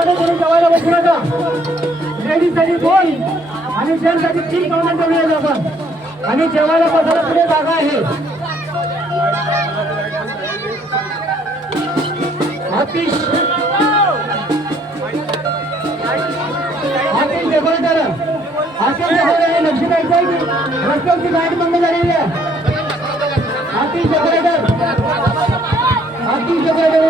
मध्ये कोणी जेवायला बसू नका लेडीज लेडीजसाठी दोन आणि जेंट्ससाठी तीन पाहुण्या ठेवलेले आपण आणि जेवायला बसायला पुढे जागा आहे आतिश आतिश डेकोरेटर आतिश लक्ष द्यायचं आहे की रस्त्याची लाईट बंद झालेली आहे आतिश डेकोरेटर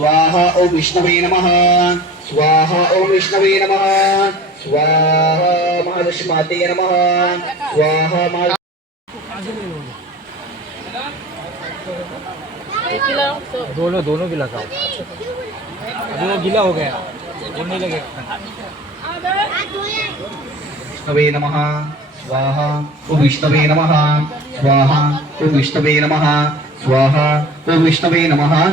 نم او نما نما سواہا او नमः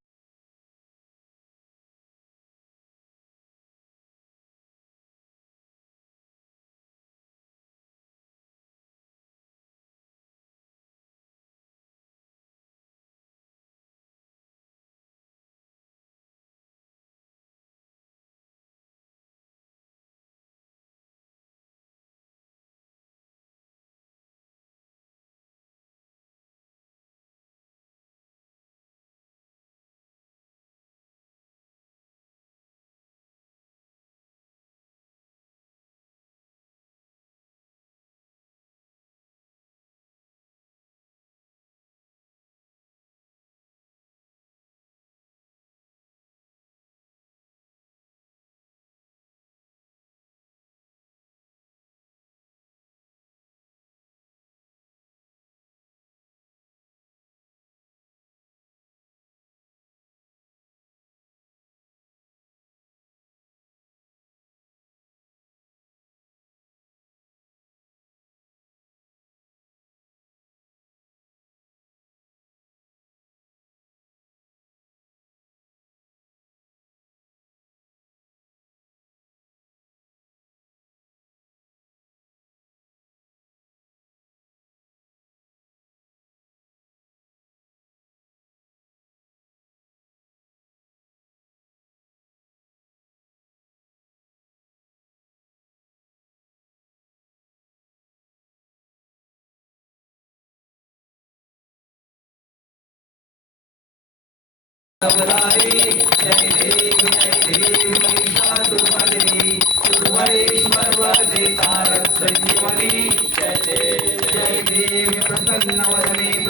جی دی جی ماد مار سر جی جی جی دی